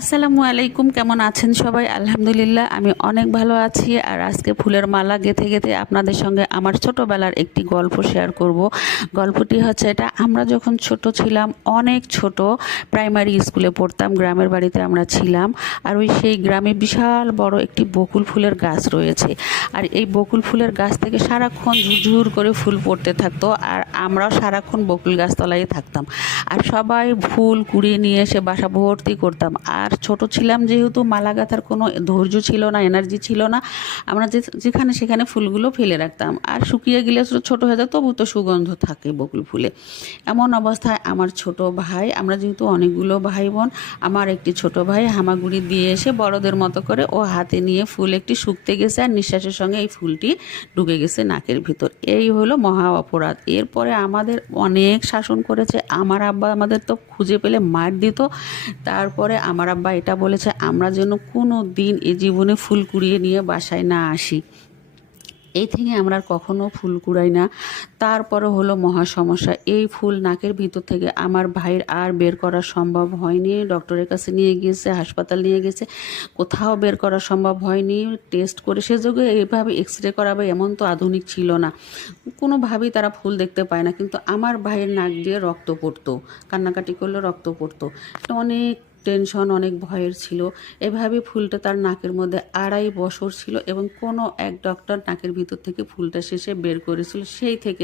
আসসালামু আলাইকুম, কেমন আছেন সবাই? আলহামদুলিল্লাহ, আমি অনেক ভালো আছি। আর আজকে ফুলের মালা গেথে গেথে আপনাদের সঙ্গে আমার ছোটোবেলার একটি গল্প শেয়ার করব। গল্পটি হচ্ছে এটা, আমরা যখন ছোট ছিলাম, অনেক ছোট প্রাইমারি স্কুলে পড়তাম, গ্রামের বাড়িতে আমরা ছিলাম। আর ওই সেই গ্রামে বিশাল বড় একটি বকুল ফুলের গাছ রয়েছে। আর এই বকুল ফুলের গাছ থেকে সারাক্ষণ ঝুরঝুর করে ফুল পড়তে থাকতো, আর আমরাও সারাক্ষণ বকুল গাছতলায় থাকতাম। আর সবাই ফুল কুড়িয়ে নিয়ে এসে বাসা ভর্তি করতাম। আর ছোট ছিলাম যেহেতু মালা গাঁথার কোনো ধৈর্য ছিল না এনার্জি ছিল না, আমরা যে যেখানে সেখানে ফুলগুলো ফেলে রাখতাম। আর শুকিয়ে গেলে ছোট ছোট হয়ে যায়, তবু তো সুগন্ধ থাকে বকুল ফুলে। এমন অবস্থায় আমার ছোট ভাই, আমরা যেহেতু অনেকগুলো ভাই বোন আমার একটি ছোট ভাই হামাগুড়ি দিয়ে এসে বড়দের মতো করে ও হাতে নিয়ে ফুল একটি শুকতে গেছে আর নিঃশ্বাসের সঙ্গে এই ফুলটি ঢুকে গেছে নাকের ভিতর। এই হলো মহা অপরাধ। এরপরে আমাদের অনেক শাসন করেছে। আমার আব্বা আমাদের তো খুঁজে পেলে মার দিত। তারপরে আমার আব্বা এটা বলেছে, আমরা যেন কোনো দিন এ জীবনে ফুল কুড়িয়ে নিয়ে বাসায় না আসি। এই থেকে আমরা কখনো ফুল কুড়াই না। তারপরে হলো মহা সমস্যা। এই ফুল নাকের ভিতর থেকে আমার ভাইয়ের আর বের করা সম্ভব হয়নি। ডক্টরের কাছে নিয়ে গিয়েছে, হাসপাতাল নিয়ে গেছে কোথাও বের করা সম্ভব হয়নি। টেস্ট করে সে যুগে এইভাবে এক্স রে করাবে এমন তো আধুনিক ছিল না। কোনোভাবেই তারা ফুল দেখতে পায় না, কিন্তু আমার ভাইয়ের নাক দিয়ে রক্ত পড়তো, কান্নাকাটি করলে রক্ত পড়তো। এটা অনেক টেনশন, অনেক ভয়ের ছিল। এভাবে ফুলটা তার নাকের মধ্যে আড়াই বছর ছিল এবং কোনো এক ডক্টর নাকের ভিতর থেকে ফুলটা শেষে বের করেছিল সেই থেকে